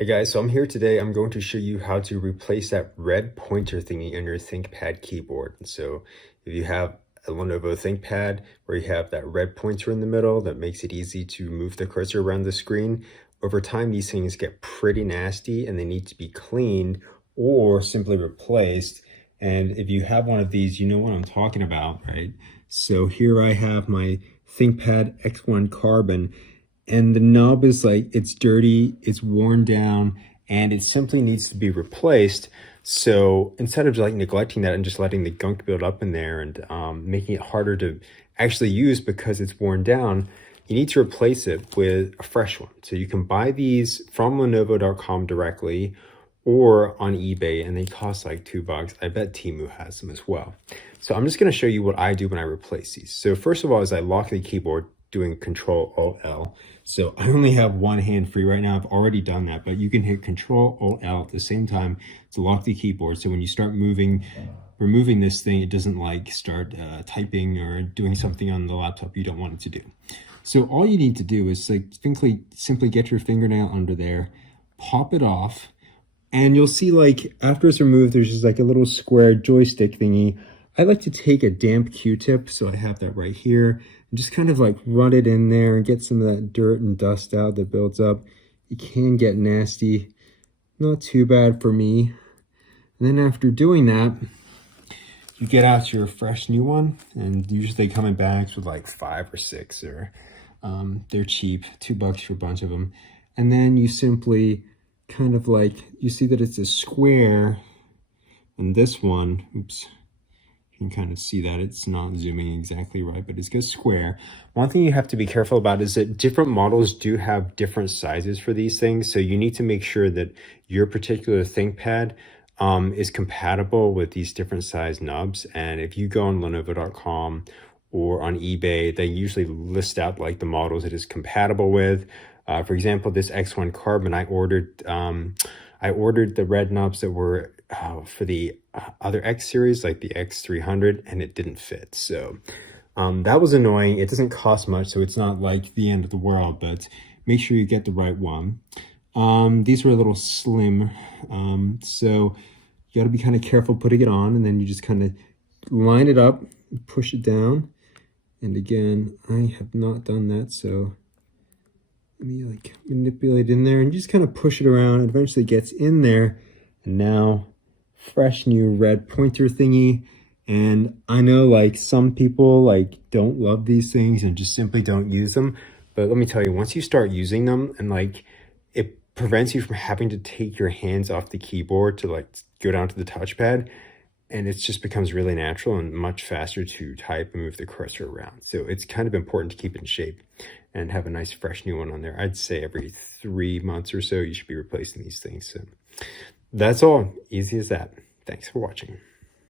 Hey guys, so I'm here today. I'm going to show you how to replace that red pointer thingy on your ThinkPad keyboard. And so if you have a Lenovo ThinkPad where you have that red pointer in the middle that makes it easy to move the cursor around the screen, over time these things get pretty nasty and they need to be cleaned or simply replaced. And if you have one of these, you know what I'm talking about, right? So here I have my ThinkPad X1 Carbon, and the knob is like, it's dirty, it's worn down, and it simply needs to be replaced. So instead of like neglecting that and just letting the gunk build up in there and making it harder to actually use because it's worn down, you need to replace it with a fresh one. So you can buy these from Lenovo.com directly or on eBay, and they cost like $2. I bet Temu has them as well. So I'm just going to show you what I do when I replace these. So first of all is I lock the keyboard doing Control-Alt-L. So I only have one hand free right now. I've already done that, but you can hit Control-Alt-L at the same time to lock the keyboard. So when you start removing this thing, it doesn't like start typing or doing something on the laptop you don't want it to do. So all you need to do is like simply get your fingernail under there, pop it off, and you'll see like after it's removed, there's just like a little square joystick thingy. I like to take a damp Q-tip, so I have that right here, and just kind of like run it in there and get some of that dirt and dust out that builds up. It can get nasty, not too bad for me. And then after doing that, you get out your fresh new one, and usually they come in bags with like 5 or 6, or they're cheap, $2 for a bunch of them. And then you simply kind of like, you see that it's a square, and this one, oops, you can kind of see that it's not zooming exactly right, but it's a square. One thing you have to be careful about is that different models do have different sizes for these things, so you need to make sure that your particular ThinkPad is compatible with these different size nubs. And if you go on Lenovo.com or on eBay, they usually list out like the models it is compatible with. For example, this X1 Carbon, I ordered the red knobs that were for the other X series, like the X300, and it didn't fit. So that was annoying. It doesn't cost much, so it's not like the end of the world, but make sure you get the right one. These were a little slim, so you got to be kind of careful putting it on, and then you just kind of line it up, push it down. And again, I have not done that, so let me like manipulate in there and just kind of push it around. It eventually gets in there, and now fresh new red pointer thingy. And I know like some people like don't love these things and just simply don't use them, but let me tell you, once you start using them, and like it prevents you from having to take your hands off the keyboard to like go down to the touchpad, and it just becomes really natural and much faster to type and move the cursor around. So it's kind of important to keep it in shape and have a nice fresh new one on there. I'd say every 3 months or so you should be replacing these things. So that's all, easy as that. Thanks for watching.